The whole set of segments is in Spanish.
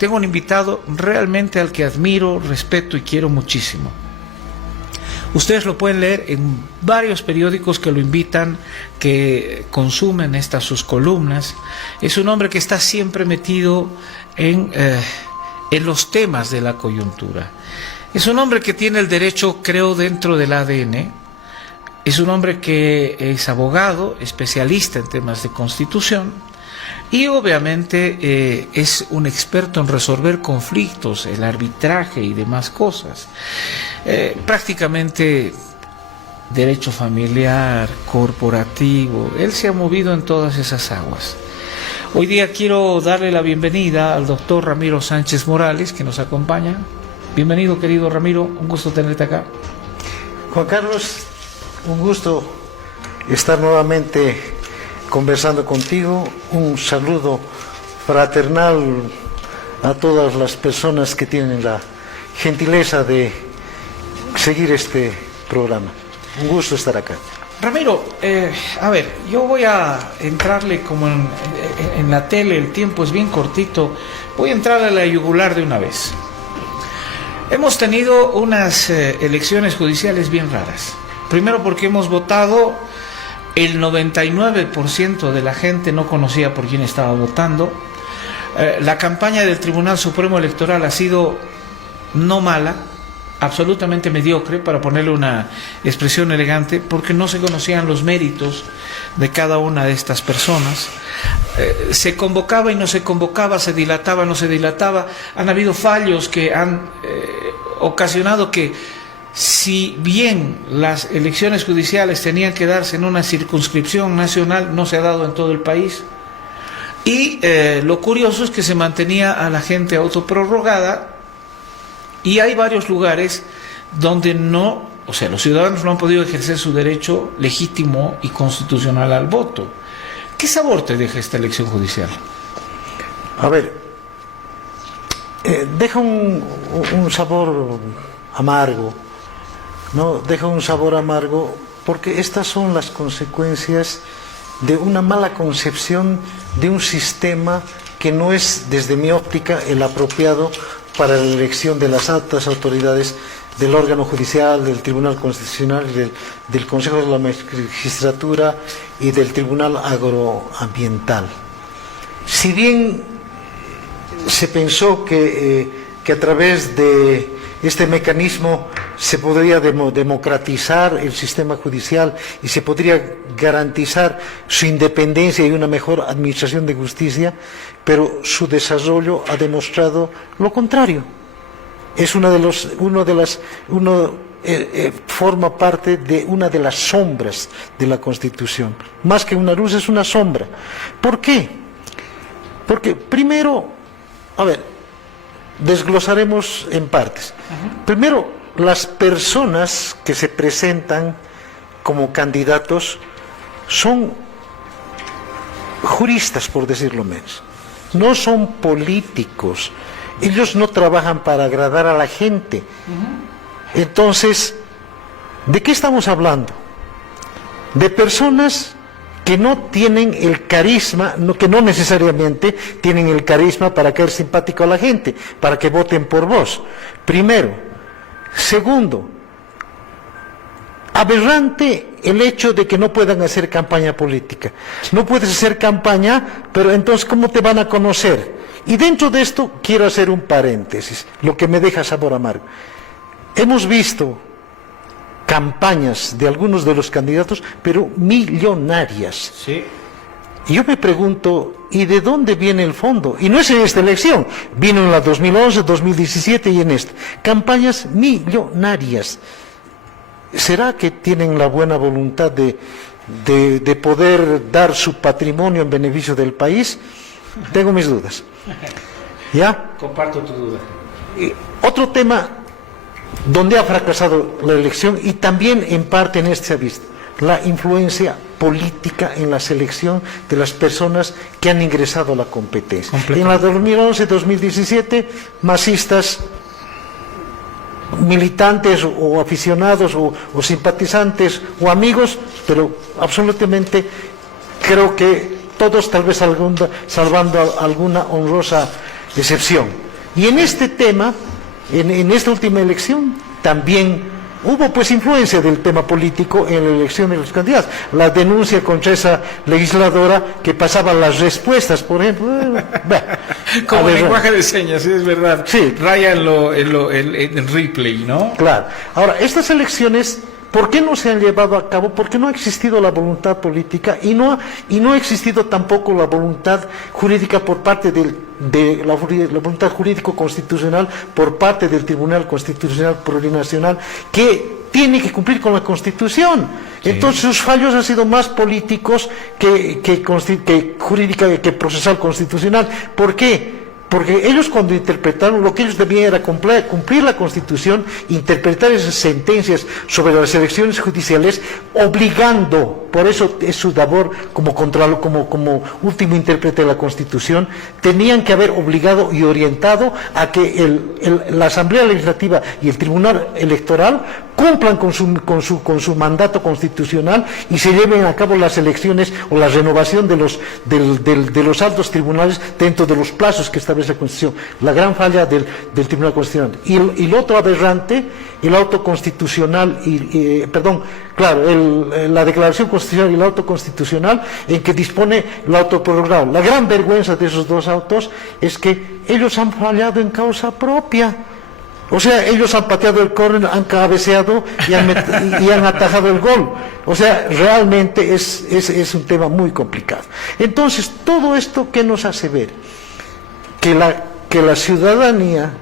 tengo un invitado realmente al que admiro, respeto y quiero muchísimo. Ustedes lo pueden leer en varios periódicos que lo invitan, que consumen estas sus columnas. Es un hombre que está siempre metido en los temas de la coyuntura. Es un hombre que tiene el derecho, creo, dentro del ADN. Es un hombre que es abogado, especialista en temas de constitución y obviamente es un experto en resolver conflictos, el arbitraje y demás cosas. Prácticamente derecho familiar, corporativo, él se ha movido en todas esas aguas. Hoy día quiero darle la bienvenida al doctor Ramiro Sánchez Morales, que nos acompaña. Bienvenido, querido Ramiro, un gusto tenerte acá. Juan Carlos, un gusto estar nuevamente conversando contigo. Un saludo fraternal a todas las personas que tienen la gentileza de seguir este programa. Un gusto estar acá. Ramiro, a ver, yo voy a entrarle como en la tele, el tiempo es bien cortito, voy a entrar a la yugular de una vez. Hemos tenido unas elecciones judiciales bien raras. Primero porque hemos votado, el 99% de la gente no conocía por quién estaba votando. La campaña del Tribunal Supremo Electoral ha sido no mala, absolutamente mediocre, para ponerle una expresión elegante, porque no se conocían los méritos de cada una de estas personas. Se convocaba y no se convocaba, se dilataba, no se dilataba. Han habido fallos que han ocasionado que, si bien las elecciones judiciales tenían que darse en una circunscripción nacional, no se ha dado en todo el país. Y lo curioso es que se mantenía a la gente autoprorrogada, y hay varios lugares donde no, o sea, los ciudadanos no han podido ejercer su derecho legítimo y constitucional al voto. ¿Qué sabor te deja esta elección judicial? A ver, deja un sabor amargo, ¿no? Deja un sabor amargo porque estas son las consecuencias de una mala concepción de un sistema que no es, desde mi óptica, el apropiado para la elección de las altas autoridades del órgano judicial, del Tribunal Constitucional, del Consejo de la Magistratura y del Tribunal Agroambiental. Si bien se pensó que a través de este mecanismo se podría democratizar el sistema judicial y se podría garantizar su independencia y una mejor administración de justicia, pero su desarrollo ha demostrado lo contrario. Es forma parte de una de las sombras de la Constitución. Más que una luz, es una sombra. ¿Por qué? Porque primero, a ver, desglosaremos en partes. Primero, las personas que se presentan como candidatos son juristas, por decirlo menos. No son políticos. Ellos no trabajan para agradar a la gente. Entonces, ¿de qué estamos hablando? De personas que no tienen el carisma, que no necesariamente tienen el carisma para caer simpático a la gente, para que voten por vos. Primero. Segundo, aberrante el hecho de que no puedan hacer campaña política. No puedes hacer campaña, pero entonces ¿cómo te van a conocer? Y dentro de esto quiero hacer un paréntesis, lo que me deja sabor amargo. Hemos visto campañas de algunos de los candidatos, pero millonarias. Sí. Y yo me pregunto, ¿y de dónde viene el fondo? Y no es en esta elección, vino en la 2011, 2017 y en esta. Campañas millonarias. ¿Será que tienen la buena voluntad de poder dar su patrimonio en beneficio del país? Tengo mis dudas. ¿Ya? Comparto tu duda. Y otro tema donde ha fracasado la elección, y también en parte en este se ha visto, la influencia política en la selección de las personas que han ingresado a la competencia. En la 2011-2017, masistas, militantes o aficionados o simpatizantes o amigos, pero absolutamente creo que todos, tal vez salvando alguna honrosa excepción. Y en este tema, en esta última elección, también hubo pues influencia del tema político en la elección de los candidatos. La denuncia contra esa legisladora que pasaba las respuestas, por ejemplo. Como lenguaje de señas, sí, es verdad. Sí. Raya en replay, ¿no? Claro. Ahora, estas elecciones, ¿por qué no se han llevado a cabo? Porque no ha existido la voluntad política y no ha existido tampoco la voluntad jurídica por parte de la voluntad jurídico-constitucional por parte del Tribunal Constitucional Plurinacional, que tiene que cumplir con la Constitución. Sí. Entonces sus fallos han sido más políticos que jurídica, que procesal constitucional. ¿Por qué? Porque ellos cuando interpretaron, lo que ellos debían era cumplir la Constitución, interpretar esas sentencias sobre las elecciones judiciales, obligando, por eso es su labor como último intérprete de la Constitución, tenían que haber obligado y orientado a que la Asamblea Legislativa y el Tribunal Electoral cumplan con su mandato constitucional y se lleven a cabo las elecciones o la renovación de los altos tribunales dentro de los plazos que establece la Constitución. La gran falla del Tribunal Constitucional. Y lo otro aberrante, el auto constitucional, la declaración constitucional y el auto constitucional en que dispone el auto prorrogado. La gran vergüenza de esos dos autos es que ellos han fallado en causa propia. O sea, ellos han pateado el córner, han cabeceado y han atajado el gol. O sea, realmente es un tema muy complicado. Entonces, todo esto, ¿qué nos hace ver? Que la ciudadanía,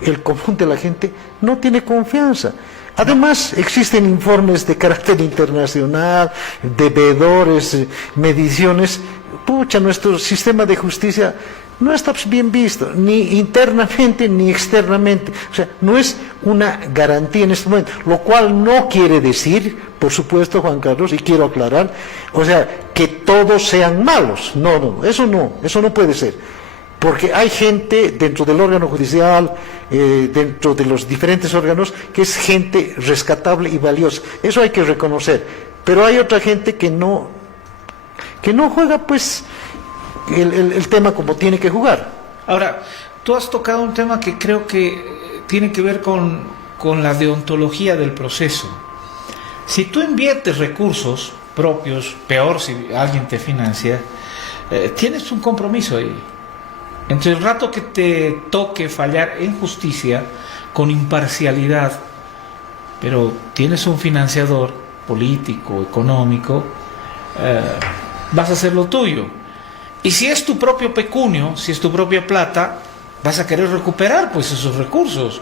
el conjunto de la gente, no tiene confianza. Además, existen informes de carácter internacional, de veedores, mediciones. Pucha, nuestro sistema de justicia no está bien visto, ni internamente ni externamente. O sea, no es una garantía en este momento, lo cual no quiere decir, por supuesto, Juan Carlos, y quiero aclarar, o sea, que todos sean malos. No, eso no puede ser. Porque hay gente dentro del órgano judicial, dentro de los diferentes órganos, que es gente rescatable y valiosa. Eso hay que reconocer. Pero hay otra gente que no juega, pues, el tema como tiene que jugar. Ahora, tú has tocado un tema que creo que tiene que ver con la deontología del proceso. Si tú inviertes recursos propios, peor si alguien te financia, tienes un compromiso ahí. Entre el rato que te toque fallar en justicia, con imparcialidad, pero tienes un financiador político, económico, vas a hacer lo tuyo. Y si es tu propio pecunio, si es tu propia plata, vas a querer recuperar pues esos recursos,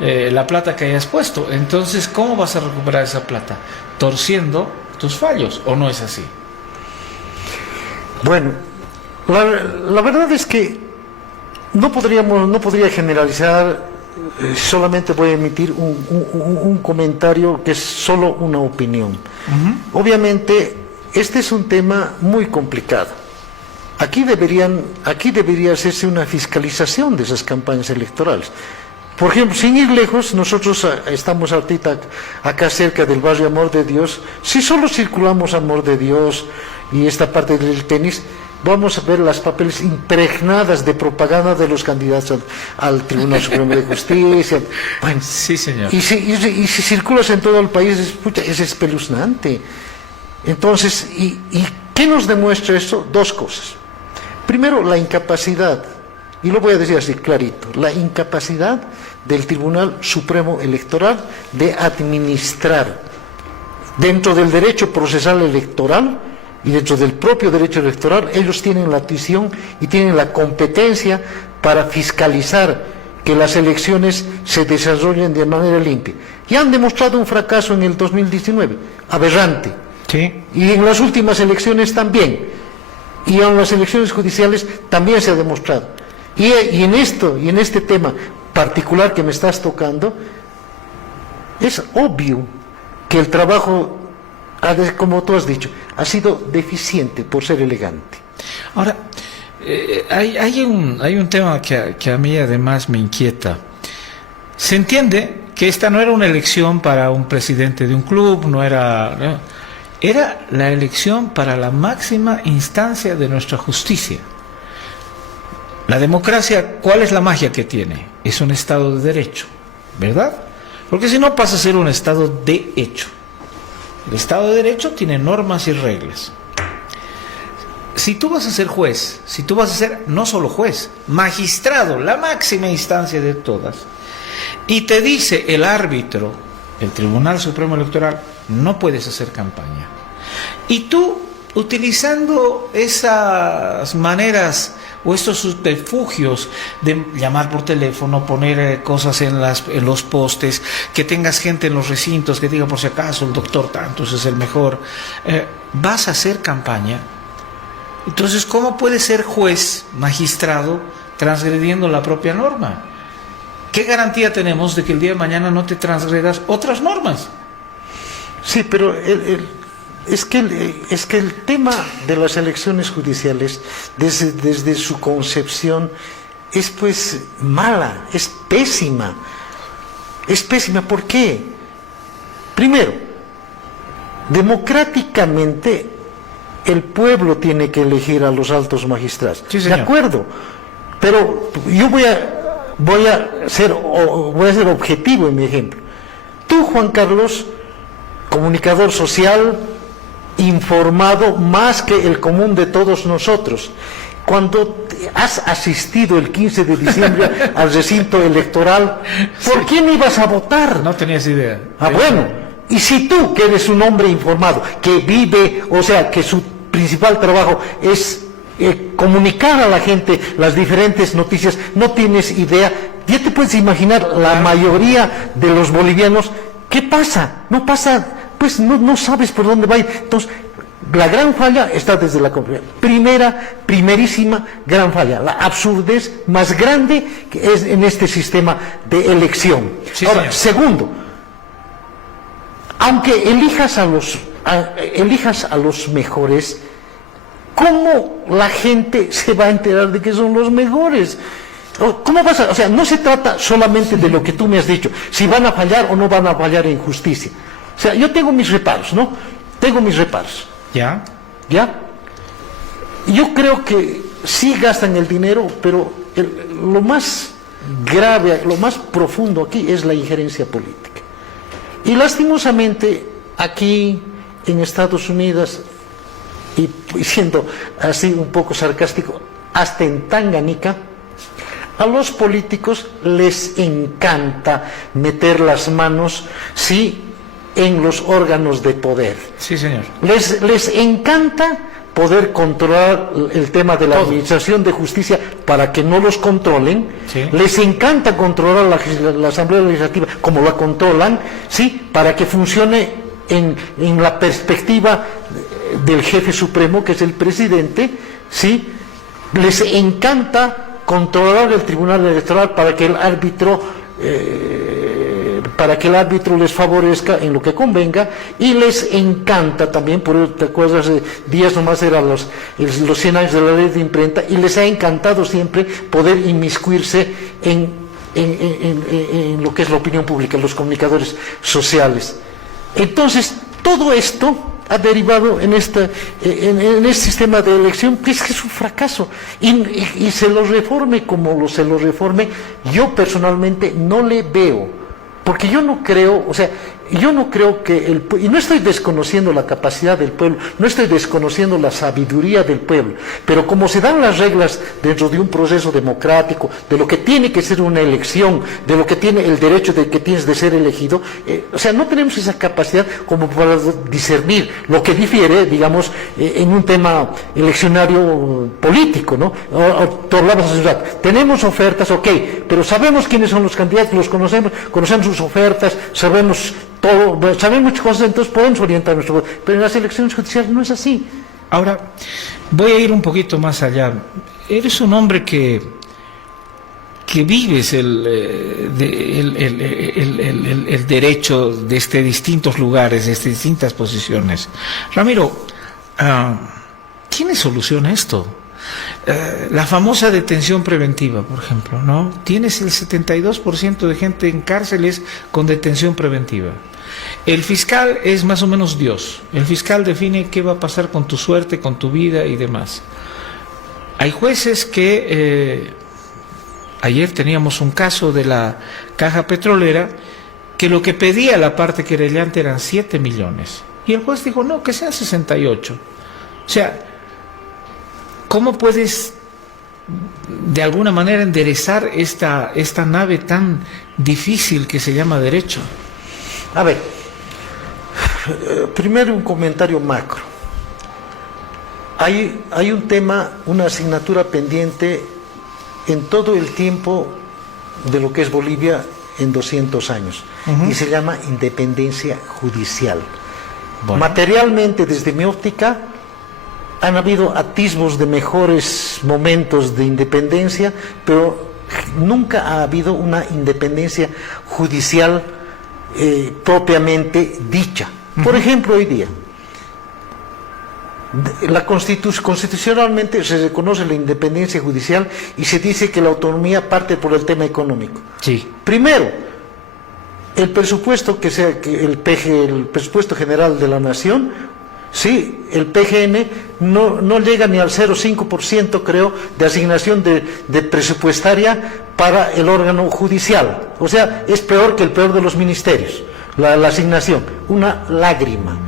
la plata que hayas puesto. Entonces, ¿cómo vas a recuperar esa plata? Torciendo tus fallos, ¿o no es así? Bueno, la verdad es que no podría generalizar, solamente voy a emitir un comentario que es solo una opinión. Obviamente, este es un tema muy complicado. Aquí debería hacerse una fiscalización de esas campañas electorales. Por ejemplo, sin ir lejos, nosotros estamos ahorita acá cerca del barrio Amor de Dios. Si solo circulamos Amor de Dios y esta parte del tenis, vamos a ver las papeles impregnadas de propaganda de los candidatos al Tribunal Supremo de Justicia. Bueno, sí, señor. Y si circulas en todo el país, es espeluznante. Entonces, ¿y qué nos demuestra esto? Dos cosas. Primero, la incapacidad, y lo voy a decir así clarito, la incapacidad del Tribunal Supremo Electoral de administrar dentro del derecho procesal electoral y dentro del propio derecho electoral. Ellos tienen la atribución y tienen la competencia para fiscalizar que las elecciones se desarrollen de manera limpia. Y han demostrado un fracaso en el 2019, aberrante. Sí. Y en las últimas elecciones también. Y en las elecciones judiciales también se ha demostrado. Y en este tema particular que me estás tocando, es obvio que el trabajo, como tú has dicho, ha sido deficiente por ser elegante. Ahora, hay un tema que a mí además me inquieta. Se entiende que esta no era una elección para un presidente de un club, era la elección para la máxima instancia de nuestra justicia. La democracia, ¿cuál es la magia que tiene? Es un Estado de derecho, ¿verdad? Porque si no pasa a ser un Estado de hecho. El Estado de derecho tiene normas y reglas. Si tú vas a ser juez, si tú vas a ser no solo juez, magistrado, la máxima instancia de todas, y te dice el árbitro, el Tribunal Supremo Electoral, no puedes hacer campaña. Y tú, utilizando esas maneras o estos subterfugios de llamar por teléfono, poner cosas en los postes, que tengas gente en los recintos que diga por si acaso el doctor Tantos es el mejor, vas a hacer campaña. Entonces, ¿cómo puedes ser juez, magistrado, transgrediendo la propia norma? ¿Qué garantía tenemos de que el día de mañana no te transgredas otras normas? Sí, pero es que el tema de las elecciones judiciales, desde su concepción, es pues mala, es pésima. Es pésima, ¿por qué? Primero, democráticamente el pueblo tiene que elegir a los altos magistrados. Sí, de acuerdo, pero yo voy a ser objetivo en mi ejemplo. Tú, Juan Carlos, comunicador social, informado más que el común de todos nosotros, cuando has asistido el 15 de diciembre al recinto electoral, ¿por quién ibas a votar? No tenías idea. Bueno, y si tú, que eres un hombre informado, que vive, o sea, que su principal trabajo es comunicar a la gente las diferentes noticias, no tienes idea, ya te puedes imaginar la mayoría de los bolivianos, ¿qué pasa? No pasa, pues no sabes por dónde va a ir. Entonces, la gran falla está desde la primerísima gran falla, la absurdez más grande que es en este sistema de elección. Sí, ahora, segundo, aunque elijas a los mejores, ¿cómo la gente se va a enterar de que son los mejores? ¿Cómo vas a, o sea, no se trata solamente de lo que tú me has dicho, si van a fallar o no van a fallar en justicia. O sea, yo tengo mis reparos, ¿no? Tengo mis reparos. ¿Ya? ¿Ya? Yo creo que sí gastan el dinero, pero lo más grave, lo más profundo aquí es la injerencia política. Y lastimosamente aquí en Estados Unidos, y siendo así un poco sarcástico, hasta en Tanganica, a los políticos les encanta meter las manos, sí, en los órganos de poder. Sí, señor. Les encanta poder controlar el tema de la administración de justicia para que no los controlen. Sí. Les encanta controlar la Asamblea Legislativa como la controlan, sí, para que funcione en la perspectiva del jefe supremo, que es el presidente, sí. Les encanta controlar el Tribunal Electoral para que el árbitro les favorezca en lo que convenga, y les encanta también, ¿te acuerdas? Días nomás eran los 100 años de la ley de imprenta, y les ha encantado siempre poder inmiscuirse en lo que es la opinión pública, los comunicadores sociales. Entonces, todo esto ha derivado en este sistema de elección que es un fracaso, y se lo reforme como se lo reforme, yo personalmente no le veo, porque yo no creo, o sea, yo no creo que y no estoy desconociendo la capacidad del pueblo, no estoy desconociendo la sabiduría del pueblo, pero como se dan las reglas dentro de un proceso democrático, de lo que tiene que ser una elección, de lo que tiene el derecho de que tienes de ser elegido, o sea, no tenemos esa capacidad como para discernir lo que difiere, digamos, en un tema eleccionario político, ¿no? Tú hablabas hace un rato, tenemos ofertas, ok, pero sabemos quiénes son los candidatos, los conocemos sus ofertas, sabemos muchas cosas, entonces podemos orientar nuestro voto, pero en las elecciones judiciales no es así. Ahora, voy a ir un poquito más allá. Eres un hombre que vives el derecho desde distintos lugares, desde distintas posiciones. Ramiro, ¿tiene solución esto? La famosa detención preventiva, por ejemplo, ¿no? Tienes el 72% de gente en cárceles con detención preventiva. El fiscal es más o menos Dios. El fiscal define qué va a pasar con tu suerte, con tu vida y demás. hay jueces que, ayer teníamos un caso de la Caja Petrolera, que lo que pedía la parte querellante eran 7 millones. Y el juez dijo, no, que sean 68. O sea, ¿cómo puedes de alguna manera enderezar esta nave tan difícil que se llama derecho? A ver, primero un comentario macro. Hay un tema, una asignatura pendiente en todo el tiempo de lo que es Bolivia en 200 años, y se llama independencia judicial. Bueno. Materialmente, desde mi óptica, han habido atisbos de mejores momentos de independencia, pero nunca ha habido una independencia judicial propiamente dicha. Por ejemplo, hoy día, constitucionalmente se reconoce la independencia judicial y se dice que la autonomía parte por el tema económico. Sí. Primero, el presupuesto el presupuesto general de la nación, sí, el PGN no llega ni al 0,5%, creo, de asignación de presupuestaria para el órgano judicial. O sea, es peor que el peor de los ministerios, la asignación, una lágrima.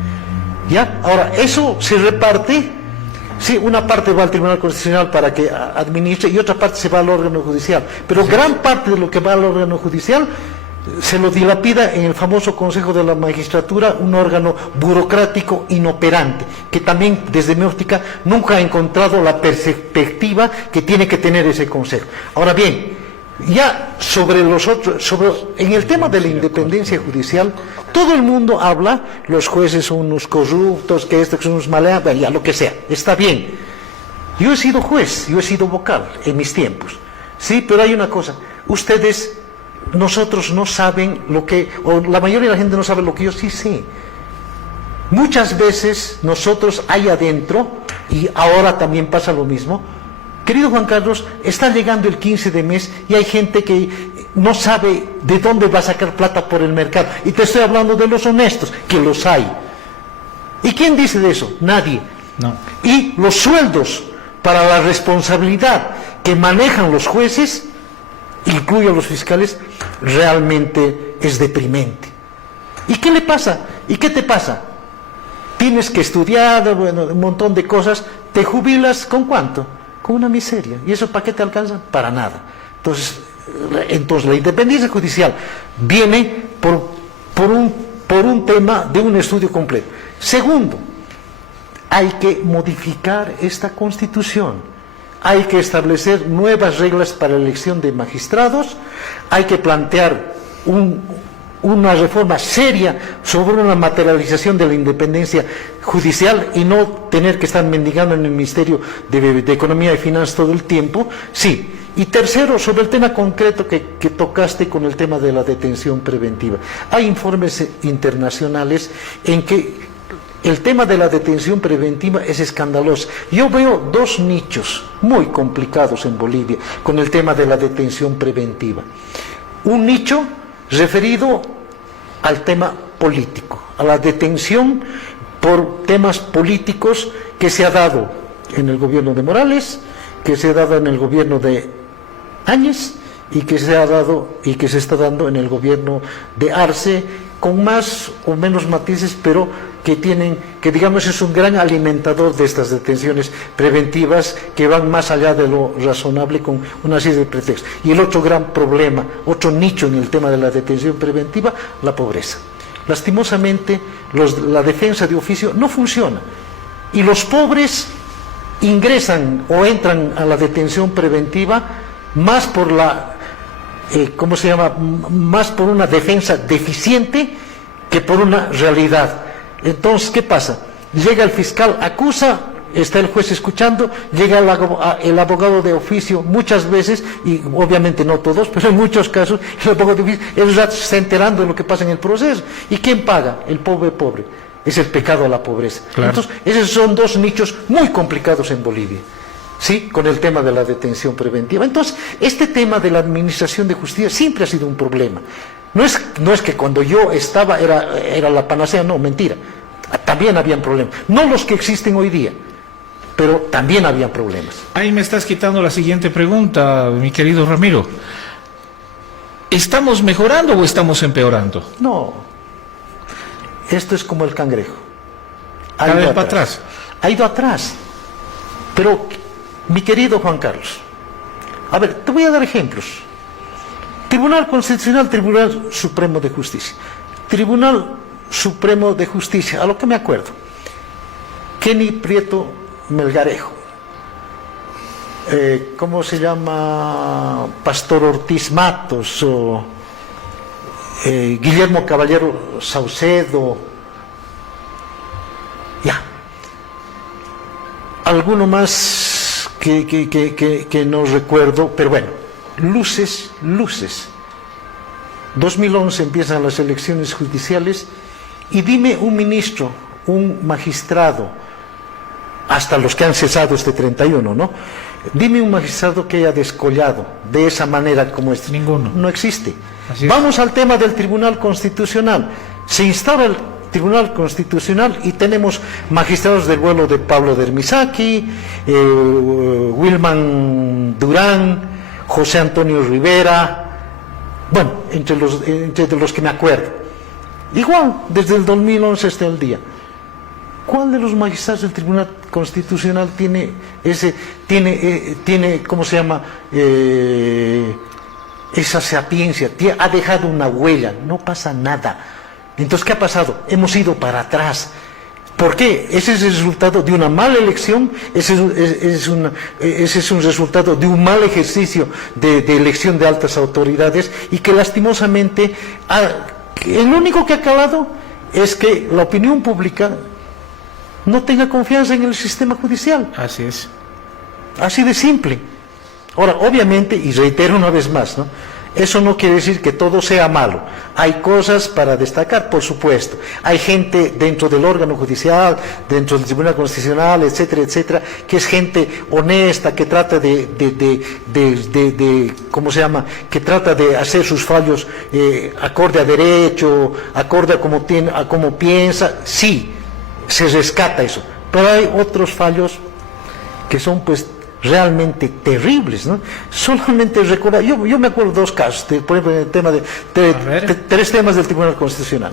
¿Ya? Ahora, eso se reparte, sí, una parte va al Tribunal Constitucional para que administre y otra parte se va al órgano judicial. Pero sí, gran parte de lo que va al órgano judicial se lo dilapida en el famoso Consejo de la Magistratura, un órgano burocrático inoperante, que también, desde mi óptica, nunca ha encontrado la perspectiva que tiene que tener ese Consejo. Ahora bien, ya en el tema de la independencia judicial, todo el mundo habla, los jueces son unos corruptos, que estos son unos maleables, ya lo que sea, está bien. Yo he sido juez, yo he sido vocal en mis tiempos, sí, pero hay una cosa, nosotros no saben o la mayoría de la gente no sabe lo que yo sí sé. Muchas veces nosotros ahí adentro, y ahora también pasa lo mismo, querido Juan Carlos, está llegando el 15 de mes y hay gente que no sabe de dónde va a sacar plata por el mercado. Y te estoy hablando de los honestos, que los hay. ¿Y quién dice de eso? Nadie. No. Y los sueldos para la responsabilidad que manejan los jueces, incluye a los fiscales, realmente es deprimente. ¿Y qué le pasa? ¿Y qué te pasa? Tienes que estudiar, bueno, un montón de cosas, te jubilas ¿con cuánto? Con una miseria. ¿Y eso para qué te alcanza? Para nada. Entonces la independencia judicial viene por un tema de un estudio completo. Segundo, hay que modificar esta Constitución. Hay que establecer nuevas reglas para la elección de magistrados, hay que plantear una reforma seria sobre una materialización de la independencia judicial y no tener que estar mendigando en el Ministerio de Economía y Finanzas todo el tiempo. Sí. Y tercero, sobre el tema concreto que tocaste con el tema de la detención preventiva. Hay informes internacionales en que el tema de la detención preventiva es escandaloso. Yo veo dos nichos muy complicados en Bolivia con el tema de la detención preventiva. Un nicho referido al tema político, a la detención por temas políticos que se ha dado en el gobierno de Morales, que se ha dado en el gobierno de Áñez y que se ha dado y que se está dando en el gobierno de Arce, con más o menos matices, pero que digamos es un gran alimentador de estas detenciones preventivas que van más allá de lo razonable con una serie de pretextos. Y el otro gran problema, otro nicho en el tema de la detención preventiva, la pobreza. Lastimosamente, la defensa de oficio no funciona y los pobres ingresan o entran a la detención preventiva más por más por una defensa deficiente que por una realidad. Entonces, ¿qué pasa? Llega el fiscal, acusa, está el juez escuchando, llega el abogado de oficio muchas veces, y obviamente no todos, pero en muchos casos, el abogado de oficio se está enterando de lo que pasa en el proceso. ¿Y quién paga? El pobre. Es el pecado a la pobreza. Claro. Entonces, esos son dos nichos muy complicados en Bolivia. ¿Sí? Con el tema de la detención preventiva. Entonces, este tema de la administración de justicia siempre ha sido un problema. No es que cuando yo estaba era la panacea, no, mentira. También habían problemas. No los que existen hoy día. pero también había problemas. Ahí me estás quitando la siguiente pregunta, mi querido Ramiro. ¿Estamos mejorando o estamos empeorando? No, esto es como el cangrejo. Cada vez para atrás. Ha ido atrás. Pero, mi querido Juan Carlos, a ver, te voy a dar ejemplos. Tribunal Constitucional, Tribunal Supremo de Justicia. Tribunal Supremo de Justicia, a lo que me acuerdo. Kenny Prieto Melgarejo. ¿Cómo se llama? Pastor Ortiz Matos o Guillermo Caballero Saucedo. Ya. Alguno más que no recuerdo, pero bueno, luces. 2011 empiezan las elecciones judiciales y dime un ministro, un magistrado, hasta los que han cesado este 31, ¿no? Dime un magistrado que haya descollado de esa manera como este. Ninguno. No existe. Vamos al tema del Tribunal Constitucional. Se instaura el Tribunal Constitucional y tenemos magistrados del vuelo de Pablo Dermisaki, Wilman Durán, José Antonio Rivera, bueno, entre los que me acuerdo. Igual, desde el 2011 hasta el día. ¿Cuál de los magistrados del Tribunal Constitucional tiene ¿cómo se llama? Esa sapiencia, ha dejado una huella? No pasa nada. Entonces, ¿qué ha pasado? Hemos ido para atrás. ¿Por qué? Ese es el resultado de una mala elección, ese es un resultado de un mal ejercicio de elección de altas autoridades y que lastimosamente, el único que ha calado es que la opinión pública no tenga confianza en el sistema judicial. Así es. Así de simple. Ahora, obviamente, y reitero una vez más, ¿no? Eso no quiere decir que todo sea malo. Hay cosas para destacar, por supuesto. Hay gente dentro del órgano judicial, dentro del Tribunal Constitucional, etcétera, etcétera, que es gente honesta, que trata ¿cómo se llama? Que trata de hacer sus fallos acorde a derecho, acorde a cómo piensa. Sí, se rescata eso. Pero hay otros fallos que son, pues, realmente terribles, ¿no? Solamente recordar, yo me acuerdo dos casos, por ejemplo, en el tema de tres temas del Tribunal Constitucional.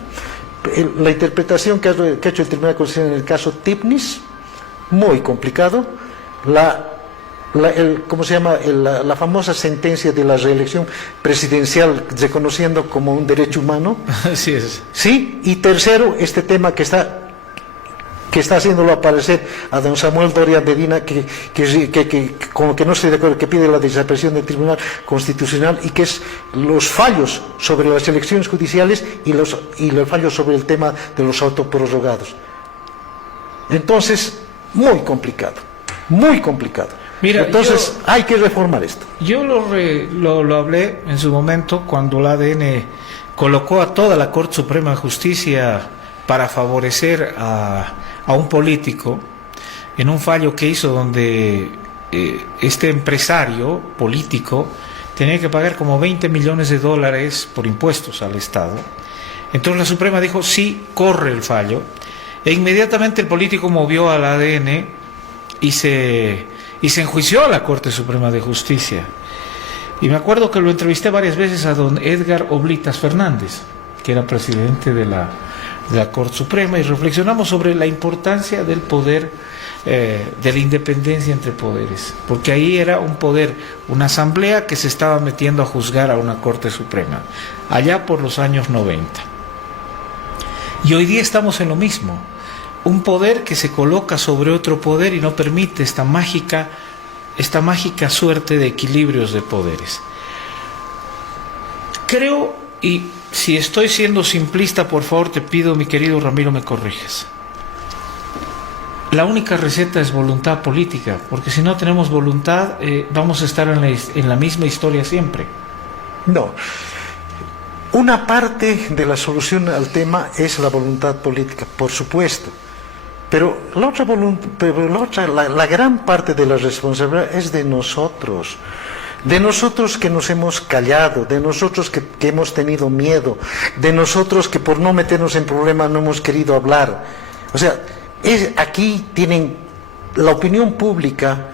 La interpretación que ha hecho el Tribunal Constitucional en el caso Tipnis, muy complicado. ¿Cómo se llama? La famosa sentencia de la reelección presidencial reconociendo como un derecho humano. Así es. Sí, y tercero, este tema que está haciéndolo aparecer a don Samuel Doria Medina, que como que no estoy de acuerdo, que pide la desaparición del Tribunal Constitucional y que es los fallos sobre las elecciones judiciales y los fallos sobre el tema de los autoprorrogados. Entonces, muy complicado. Mira, entonces hay que reformar esto. Yo lo hablé en su momento cuando la ADN colocó a toda la Corte Suprema de Justicia para favorecer a un político en un fallo que hizo donde este empresario político tenía que pagar como $20 millones por impuestos al Estado. Entonces la Suprema dijo, sí, corre el fallo, e inmediatamente el político movió al ADN y se enjuició a la Corte Suprema de Justicia. Y me acuerdo que lo entrevisté varias veces a don Edgar Oblitas Fernández, que era presidente de la Corte Suprema, y reflexionamos sobre la importancia del poder, de la independencia entre poderes, porque ahí era un poder, una asamblea que se estaba metiendo a juzgar a una Corte Suprema, allá por los años 90. Y hoy día estamos en lo mismo, un poder que se coloca sobre otro poder y no permite esta mágica suerte de equilibrios de poderes. Creo, y si estoy siendo simplista, por favor te pido, mi querido Ramiro, me corrijas. La única receta es voluntad política, porque si no tenemos voluntad, vamos a estar en la misma historia siempre. No. Una parte de la solución al tema es la voluntad política, por supuesto. Pero la gran parte de la responsabilidad es de nosotros. De nosotros que nos hemos callado, de nosotros que hemos tenido miedo, de nosotros que por no meternos en problemas no hemos querido hablar. O sea, aquí tienen la opinión pública,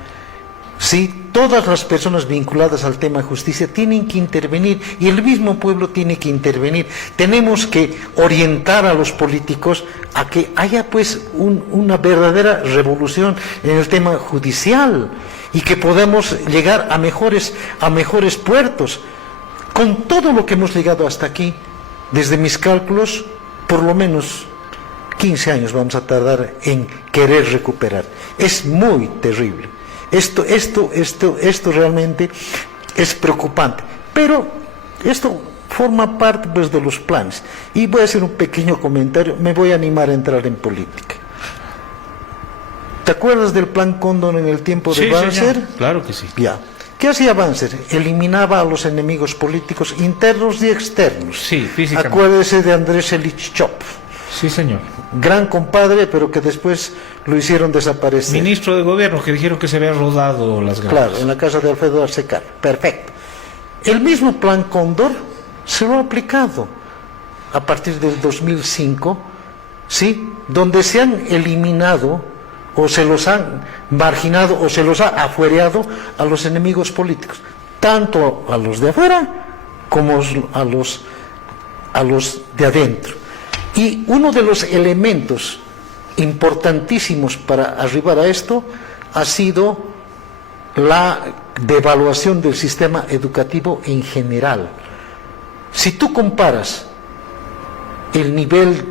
sí, todas las personas vinculadas al tema de justicia tienen que intervenir y el mismo pueblo tiene que intervenir. Tenemos que orientar a los políticos a que haya pues una verdadera revolución en el tema judicial y que podamos llegar a mejores puertos. Con todo lo que hemos llegado hasta aquí, desde mis cálculos, por lo menos 15 años vamos a tardar en querer recuperar. Es muy terrible. Esto realmente es preocupante. Pero esto forma parte pues, de los planes. Y voy a hacer un pequeño comentario, me voy a animar a entrar en política. ¿Te acuerdas del plan Cóndor en el tiempo de Banzer? Señor. Claro que sí. Ya. ¿Qué hacía Banzer? Eliminaba a los enemigos políticos internos y externos. Sí, físicamente. Acuérdese de Andrés Elich Chop. Sí, señor. Gran compadre, pero que después lo hicieron desaparecer. Ministro de Gobierno, que dijeron que se habían rodado las granjas. Claro, en la casa de Alfredo Arcecar. Perfecto. El mismo plan Cóndor se lo ha aplicado a partir del 2005, ¿sí? Donde se han eliminado o se los han marginado o se los ha afuereado a los enemigos políticos, tanto a los de afuera como a los de adentro. Y uno de los elementos importantísimos para arribar a esto ha sido la devaluación del sistema educativo en general. Si tú comparas el nivel,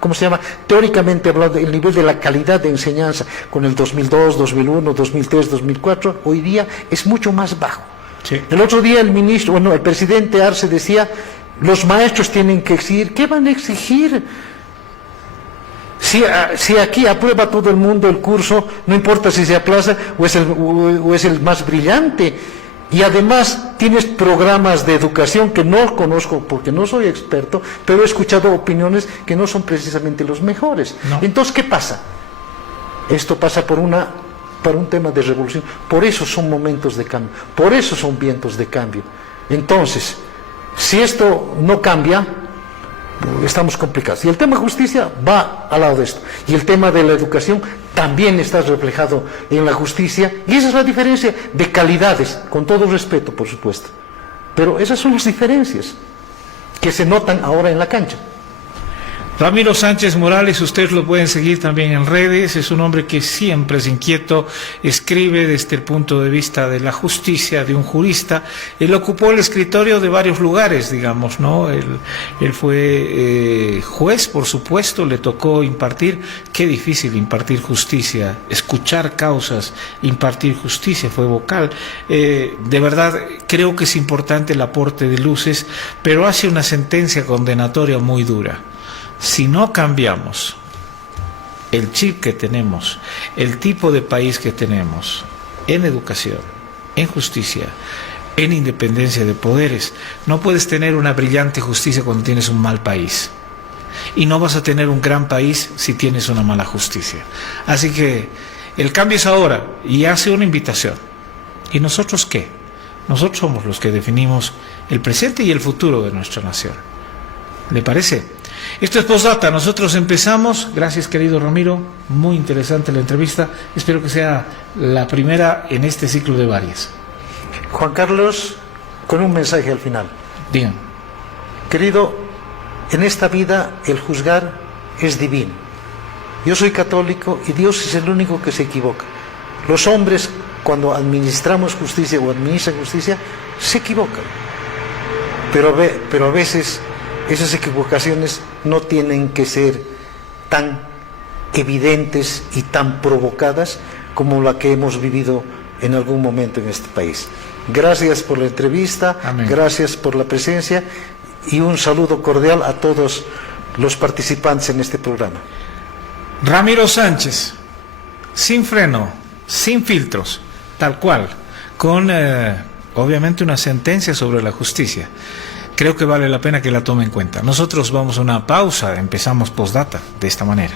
¿cómo se llama? Teóricamente hablando, el nivel de la calidad de enseñanza con el 2002, 2001, 2003, 2004, hoy día es mucho más bajo. Sí. El otro día el presidente Arce decía, los maestros tienen que exigir. ¿Qué van a exigir? Si aquí aprueba todo el mundo el curso, no importa si se aplaza o es el más brillante. Y además tienes programas de educación que no conozco porque no soy experto, pero he escuchado opiniones que no son precisamente los mejores. No. Entonces, ¿qué pasa? Esto pasa por un tema de revolución. Por eso son momentos de cambio, por eso son vientos de cambio. Entonces, si esto no cambia, estamos complicados. Y el tema de justicia va al lado de esto. Y el tema de la educación también está reflejado en la justicia. Y esa es la diferencia de calidades, con todo respeto, por supuesto. Pero esas son las diferencias que se notan ahora en la cancha. Ramiro Sánchez Morales, ustedes lo pueden seguir también en redes, es un hombre que siempre es inquieto, escribe desde el punto de vista de la justicia, de un jurista. Él ocupó el escritorio de varios lugares, digamos, ¿no? Él fue juez, por supuesto, le tocó impartir, qué difícil impartir justicia, escuchar causas, impartir justicia, fue vocal. De verdad, creo que es importante el aporte de luces, pero hace una sentencia condenatoria muy dura. Si no cambiamos el chip que tenemos, el tipo de país que tenemos, en educación, en justicia, en independencia de poderes, no puedes tener una brillante justicia cuando tienes un mal país. Y no vas a tener un gran país si tienes una mala justicia. Así que el cambio es ahora y hace una invitación. ¿Y nosotros qué? Nosotros somos los que definimos el presente y el futuro de nuestra nación. ¿Le parece? Esto es Postdata, nosotros empezamos. Gracias, querido Ramiro, muy interesante la entrevista. Espero que sea la primera en este ciclo de varias. Juan Carlos, con un mensaje al final. Digan. Querido, en esta vida el juzgar es divino. Yo soy católico y Dios es el único que se equivoca. Los hombres, cuando administramos justicia o administran justicia, se equivocan. Pero a veces esas equivocaciones no tienen que ser tan evidentes y tan provocadas como la que hemos vivido en algún momento en este país. Gracias por la entrevista. Amén. Gracias por la presencia y un saludo cordial a todos los participantes en este programa. Ramiro Sánchez, sin freno, sin filtros, tal cual, con obviamente una sentencia sobre la justicia. Creo que vale la pena que la tome en cuenta. Nosotros vamos a una pausa, empezamos Postdata de esta manera.